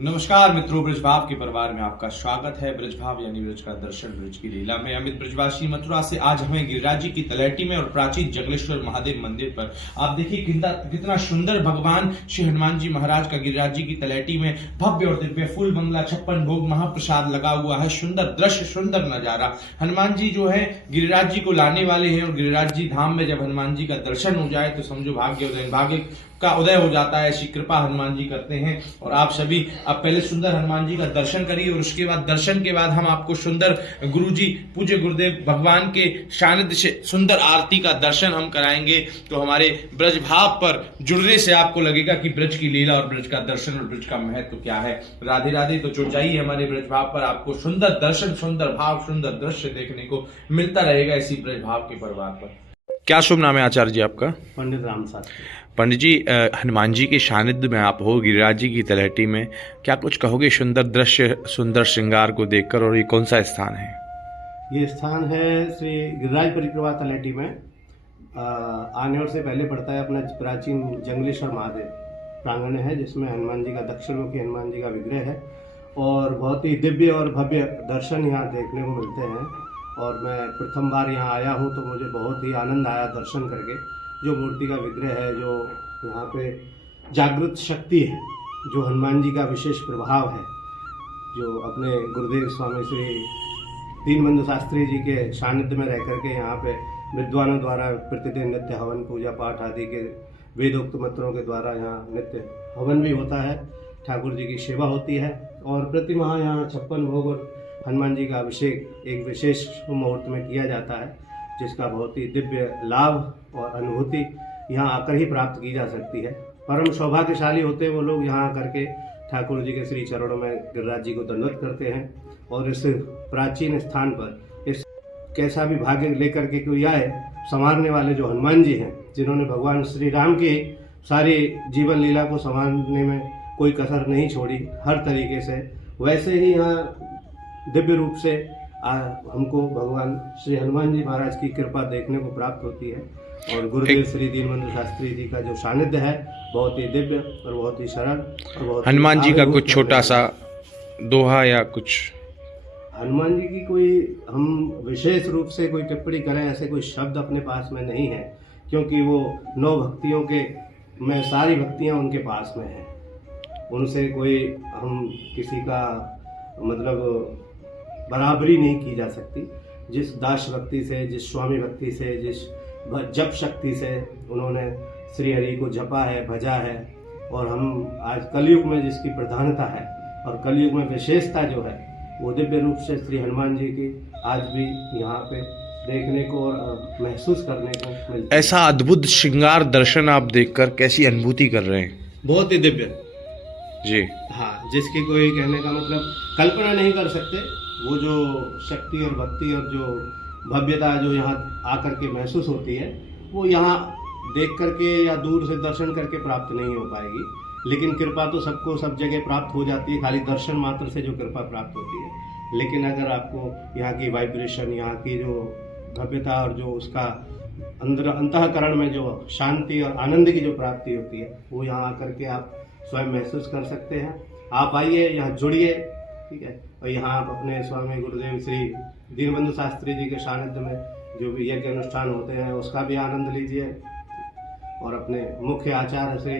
नमस्कार मित्रों, ब्रजभाव के परिवार में आपका स्वागत है। ब्रजभाव यानी ब्रज का दर्शन, ब्रज की लीला में अमित ब्रजवासी मथुरा से आज हमें गिरिराज जी की तलहटी में और प्राचीन जंगलेश्वर महादेव मंदिर पर आप देखिए कितना सुंदर भगवान श्री हनुमान जी महाराज का गिरिराज जी की तलहटी में भव्य और दिव्य फूल बंगला, 56 भोग, महाप्रसाद लगा हुआ है। सुंदर दृश्य, सुंदर नजारा। हनुमान जी जो है गिरिराज जी को लाने वाले हैं और गिरिराज जी धाम में जब हनुमान जी का दर्शन हो जाए तो समझो भाग्य का उदय हो जाता है। ऐसी कृपा हनुमान जी करते हैं। और आप सभी अब पहले सुंदर हनुमान जी का दर्शन करिए और उसके बाद दर्शन के बाद हम आपको सुंदर गुरु जी पूज्य गुरुदेव भगवान के सानिध्य से सुंदर आरती का दर्शन हम कराएंगे। तो हमारे ब्रज भाव पर जुड़ने से आपको लगेगा कि ब्रज की लीला और ब्रज का दर्शन और ब्रज का महत्व तो क्या है। राधे राधे। तो जुड़ जाइए हमारे ब्रज भाव पर, आपको सुंदर दर्शन, सुंदर भाव, सुंदर दृश्य देखने को मिलता रहेगा इसी ब्रज भाव के परिवार पर। क्या शुभ नाम है आचार्य जी आपका? पंडित राम शास्त्री। पंडित जी, हनुमान जी के सानिध्य में आप हो गिरिराज जी की तलहटी में, क्या कुछ कहोगे सुंदर दृश्य, सुंदर श्रृंगार को देखकर? और ये कौन सा स्थान है? ये स्थान है श्री गिरिराज परिक्रमा तलहटी में। आने से पहले पड़ता है अपना प्राचीन जंगलेश्वर महादेव प्रांगण है, जिसमें हनुमान जी का दक्षिणमुखी हनुमान जी का विग्रह है और बहुत ही दिव्य और भव्य दर्शन यहाँ देखने को मिलते हैं। और मैं प्रथम बार यहाँ आया हूँ तो मुझे बहुत ही आनंद आया दर्शन करके। जो मूर्ति का विग्रह है, जो यहाँ पे जागृत शक्ति है, जो हनुमान जी का विशेष प्रभाव है, जो अपने गुरुदेव स्वामी श्री दीनबंधु शास्त्री जी के सानिध्य में रह करके यहाँ पे विद्वानों द्वारा प्रतिदिन नित्य हवन, पूजा पाठ आदि के वेदोक्त मंत्रों के द्वारा यहाँ नित्य हवन भी होता है, ठाकुर जी की सेवा होती है और प्रति माह यहाँ 56 भोग और हनुमान जी का अभिषेक एक विशेष मुहूर्त में किया जाता है, जिसका बहुत ही दिव्य लाभ और अनुभूति यहाँ आकर ही प्राप्त की जा सकती है। परम सौभाग्यशाली होते हैं वो लोग यहाँ आकर के ठाकुर जी के श्री चरणों में गिरिराज जी को दंडवत करते हैं और इस प्राचीन स्थान पर इस कैसा भी भाग्य लेकर के कोई आए, संवारने वाले जो हनुमान जी हैं, जिन्होंने भगवान श्री राम की सारी जीवन लीला को संवारने में कोई कसर नहीं छोड़ी हर तरीके से, वैसे ही यहाँ दिव्य रूप से हमको भगवान श्री हनुमान जी महाराज की कृपा देखने को प्राप्त होती है। और गुरुदेव श्री दीनबंधु शास्त्री जी का जो सानिध्य है बहुत ही दिव्य और बहुत ही सरल और बहुत हनुमान जी का कुछ छोटा सा दोहा या कुछ? हनुमान जी की कोई हम विशेष रूप से कोई टिप्पणी करें ऐसे कोई शब्द अपने पास में नहीं है, क्योंकि वो 9 भक्तियों के में सारी भक्तियाँ उनके पास में हैं। उनसे कोई हम किसी का मतलब बराबरी नहीं की जा सकती। जिस दास भक्ति से, जिस स्वामी भक्ति से, जिस जप शक्ति से उन्होंने श्री हरि को जपा है, भजा है, और हम आज कलयुग में जिसकी प्रधानता है और कलयुग में विशेषता जो है वो दिव्य रूप से श्री हनुमान जी की आज भी यहाँ पे देखने को और महसूस करने को मिलता है। ऐसा अद्भुत श्रृंगार दर्शन आप देखकर कैसी अनुभूति कर रहे हैं? बहुत ही दिव्य जी हाँ, जिसकी कोई कहने का मतलब कल्पना नहीं कर सकते। वो जो शक्ति और भक्ति और जो भव्यता जो यहाँ आकर के महसूस होती है, वो यहाँ देख करके या दूर से दर्शन करके प्राप्त नहीं हो पाएगी। लेकिन कृपा तो सबको सब जगह प्राप्त हो जाती है, खाली दर्शन मात्र से जो कृपा प्राप्त होती है। लेकिन अगर आपको यहाँ की वाइब्रेशन, यहाँ की जो भव्यता और जो उसका अंदर अंतःकरण में जो शांति और आनंद की जो प्राप्ति होती है, वो यहाँ आकर के आप स्वयं महसूस कर सकते हैं। आप आइए, यहाँ जुड़िए, ठीक है। और यहाँ आप अपने स्वामी गुरुदेव श्री दीनबंधु शास्त्री जी के सानिध्य में जो भी यज्ञ अनुष्ठान होते हैं उसका भी आनंद लीजिए। और अपने मुख्य आचार्य श्री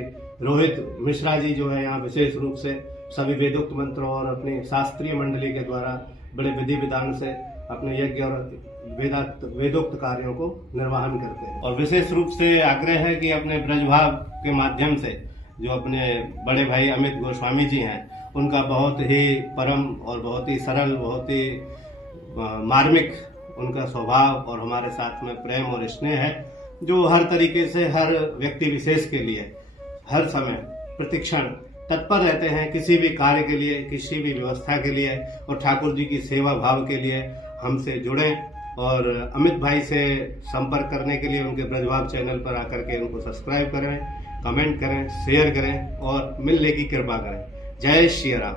रोहित मिश्रा जी जो है यहाँ विशेष रूप से सभी वेदोक्त मंत्रों और अपनी शास्त्रीय मंडली के द्वारा बड़े विधि विधान से अपने यज्ञ और वेदोक्त कार्यों को निर्वहन करते हैं। और विशेष रूप से आग्रह है कि अपने ब्रजभाव के माध्यम से जो अपने बड़े भाई अमित गोस्वामी जी हैं, उनका बहुत ही परम और बहुत ही सरल, बहुत ही मार्मिक उनका स्वभाव और हमारे साथ में प्रेम और स्नेह है, जो हर तरीके से हर व्यक्ति विशेष के लिए हर समय प्रतिक्षण तत्पर रहते हैं, किसी भी कार्य के लिए, किसी भी व्यवस्था के लिए और ठाकुर जी की सेवा भाव के लिए हमसे जुड़ें। और अमित भाई से संपर्क करने के लिए उनके ब्रजभाव चैनल पर आकर के उनको सब्सक्राइब करें, कमेंट करें, शेयर करें और मिलने की कृपा करें। जय श्री राम।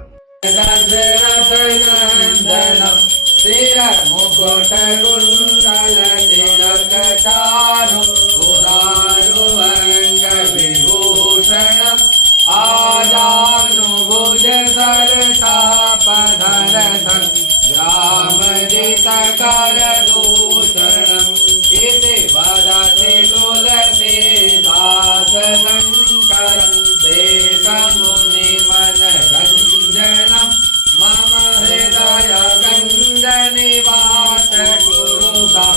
आजानु भुज दर्शापधर संग्राम जित कर दूषणम् इति वदति तुलसीदास शङ्करम् देशमुनिमनरञ्जनम् मम हृदय गञ्जनिवास गुरुका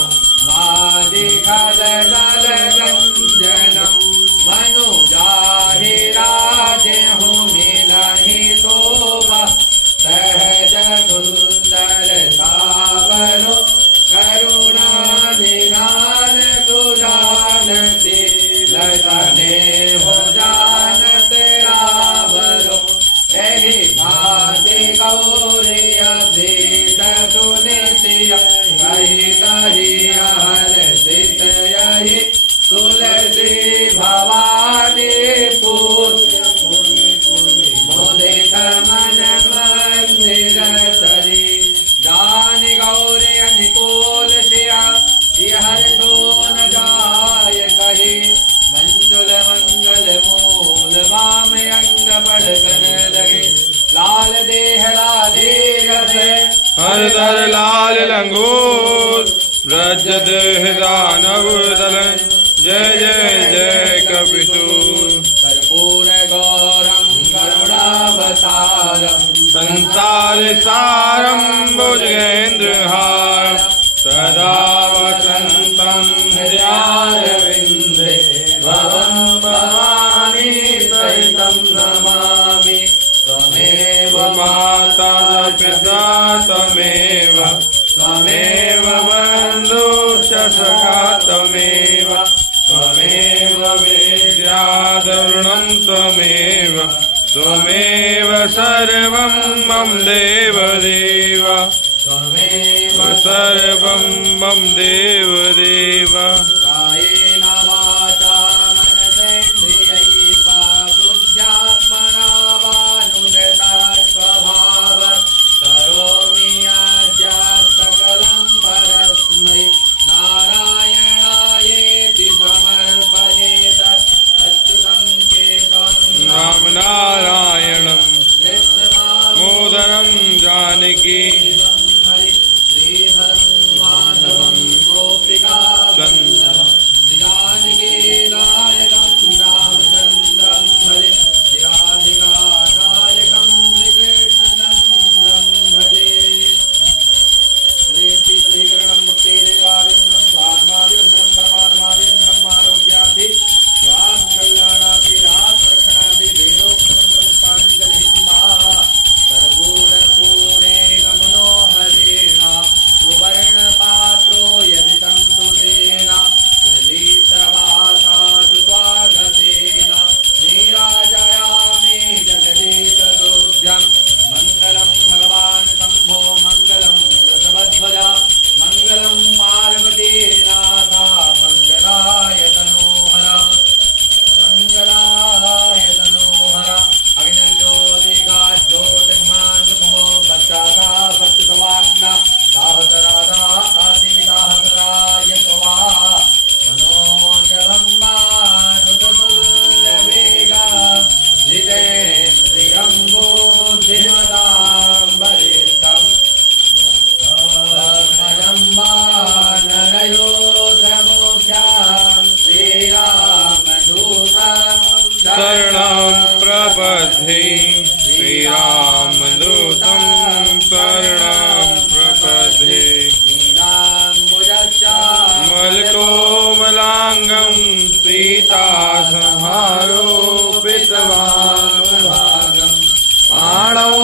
मादिखदलगञ्जनम् मनुजाहि राजे हो मिलहि शोभा सहज सुंदर सावरो करुणा निधान सुजानते लसने हो जानत रावरो एहि भाति गौरी अभीत सुनितिया कही कही हर सित यही तुलसी भवानी पूज्य मोदित मन मंदिर सरी दानि गौरी अनुकूल सिया हर सोन जाय कही मंजुल मंगल मूल वाम अंग पढ़कन लगे लाल देह लाले रसे हर दर लाल लंगूर ब्रज देह दानव दल जय जय जय कपिसूर कर्पूर गौरम करुणावतारम संसार सारम भुजगेंद्र हार सदा वसंतम हृदयारविंदे भवं भवानी सहितं नमामि त्वमेव माता पिता त्वमेव त्वमेव बन्धुश्च सखा त्वमेव त्वमेव विद्याधरुणं त्वमेव त्वमेव सर्वं मम देवदेव त्वमेव सर्वं मम देवदेव कायेन वाचा मनसेन्द्रियैर्वा बुद्ध्यात्मना वानुगता स्वभावात् करोमि यज्ञात् सकलं परस्मै नारायणायेति समर्पयेत् अच्युतं केशवं राम नारायणं मोदनं जानकी श्रीधरं माधवं गोपिका जानकी नायकं रामचन्द्रं हरे श्रीराधिका नायकं श्रीकृष्णचन्द्रं भजे श्रीशीतलीकरणं मुक्तिदेवादिन्द्रं स्वात्मादिवन्दनं परमात्मादिन्द्रं आरोग्यादि स्वाकल्याणादि आत्मरक्षणादि वेदोक्तमन्त्रपुष्पाञ्जलिं सर्वूरपूरेण मनोहरेण सुवर्णपात्रो यदि संस्तुतेन ललितवासासु स्वागतेन नीराजयामि जगदीशतुभ्यम् मङ्गलं भगवान् शम्भो मङ्गलं वृषभध्वजा मङ्गलं पार्वतीनाथा मङ्गलाय तनोहर मङ्गलाय तनोहर अग्निर्ज्योतिका ज्योतिर्मान्मो बच्चाका सत्यसवान्ना साहसराधा आतिसाहसराय त्वा मनोजवम्बा ऋतुतुल्यवेगा जितेन्द्रियं बुद्धिमतां वरिष्ठम् स्वमयं वानरयोधमोक्षां श्रीरामदूतं शरणं प्रपद्ये श्रीरामदूतं शरणं प्रपद्ये मलकोमलाङ्गं सीतासंहारोपितवान् पाणौ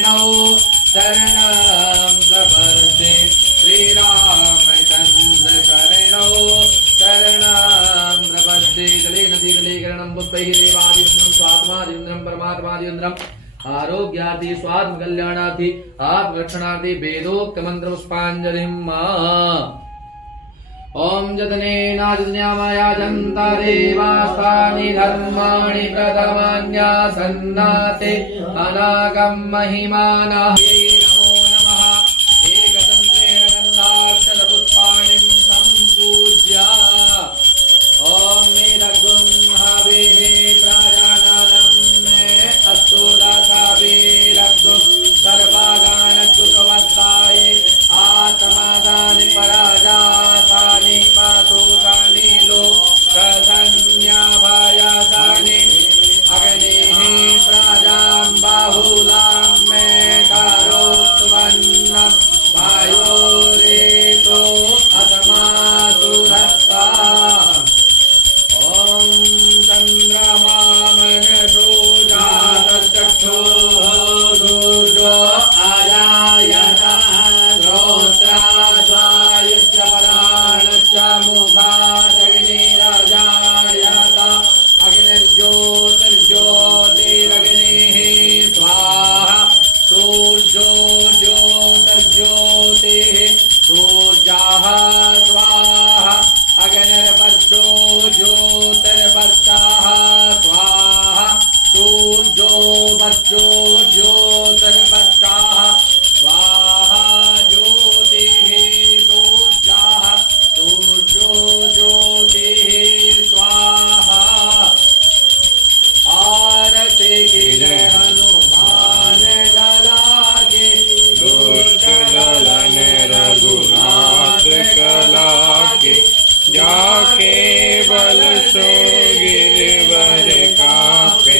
चरणौ शरणं प्रपद्ये श्रीरामचन्द्र चरणौ शरणं प्रपद्ये जले नदी जलीकरणं पुष्पैः देवादिन्द्रं स्वात्मादिन्द्रं परमात्मादिन्द्रम् आरोग्यार्थी स्वात्म कल्याणार्थी आपरक्षणार्थी वेदोक्त मंत्र पुष्पांजलिं ओम जतनेनाजन्यामाया जन्तादेवास्तानि धर्माणि प्रथमान्यासन्नाते अनागम महिमानः नमो नमः एकतन्त्रेण गन्धाक्षरपुष्पाणिं सम्पूज्य ओम मेदगुं हवेः प्राजानानं अस्तु दासाभिरग्गुं सर्वागानकुतवत्ताय आत्मागानि पराजातानि पातोतानि लोकसंज्ञाभयातानि अग्निः प्राजां बाहुलां मे करोत्वन्नं वायोरेतो असमातु धत्ता ॐ चन्द्रमामनसो जातश्चक्षुः दुर्जो अजायत श्रोत्राद्वायुश्च पराणश्च मुखादग्निरजायत अग्निर्ज्योतिर्ज्योतिरग्निः स्वाहा सूर्यो ज्योतिर्ज्योतिः सूर्याः स्वाहा अग्निर्वर्चो ज्योतिर्वर्चः स्वाहा सूर्यो वर्चो ज्योतिर्वर्चः स्वाहा ज्योतिः सूर्यः सूर्यो ज्योतिः स्वाहा आरते गिरे हनुमान गलागे दुष्ट दलन रघुनाथ कलागे जाके बल सो गिरवर कापे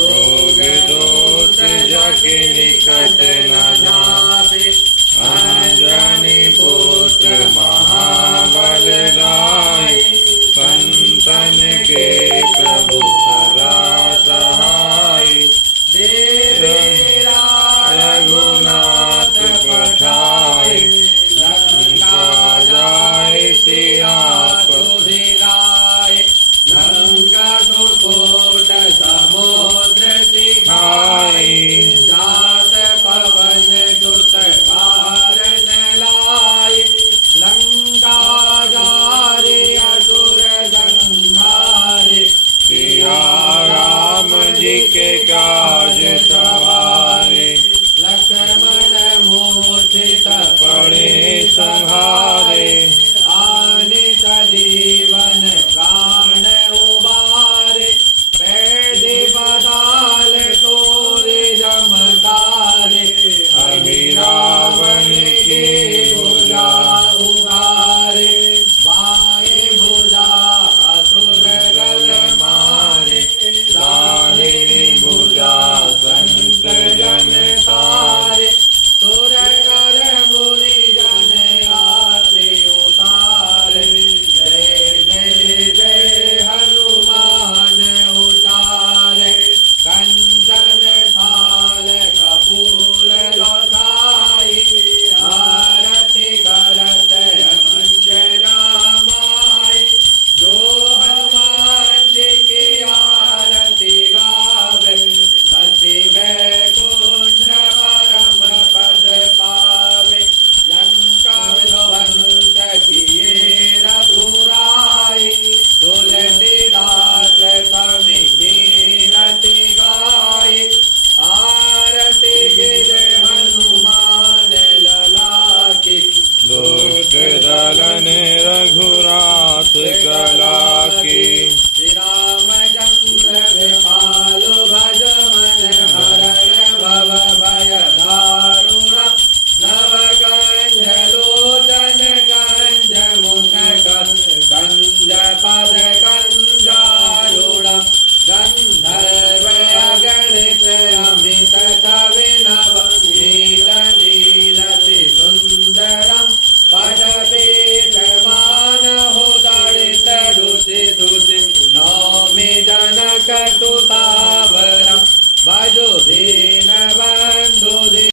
रोग दोष जाके निकट न जापे अंजनी पुत्र महाबल राय संतन के प्रभु सदा सहाय देवा रघुनाथ पठाय लंका जाय सियापतिराय लंका सुकोट समुद्र सिखाय जात पवन दुत वारन लाय लंका जारे असुर संहारे सिया राम जी के काज सवारे लक्ष्मण मूर्छित पड़े संहारे आने सजीवन प्राण उबारे पैदे बदाल तोरे जमतारे अहिरावण के भुजा उगारे बाए भुजा असुर गल मारे दाहिनी भुजा संत जन तारे सुर कर मुनि जन आते उतारे जय जय जय हनुमान उतारे कंचन थाल कपूर लौटाई आरती करत अंजना माई जो हनुमान जी की आरती गावे बसी वैकुंठ परम पद पावे लंका विध्वंस किए रघुराई तुलसीदास कवि कीरति गाय आरती गिर हनुमान लला की दुष्ट दलन रघुनाथ कला की श्री रामचंद्र कृपालु भज मन हरण भव भय दारुण नव कंज लोचन कंज मुख कंज पद कंजारुण गंधर्व अगणित अमित कविनव नील नीलति सुंदरम पदपीठमान हो दड़ित रुचि रुचि नौमि जनक सुता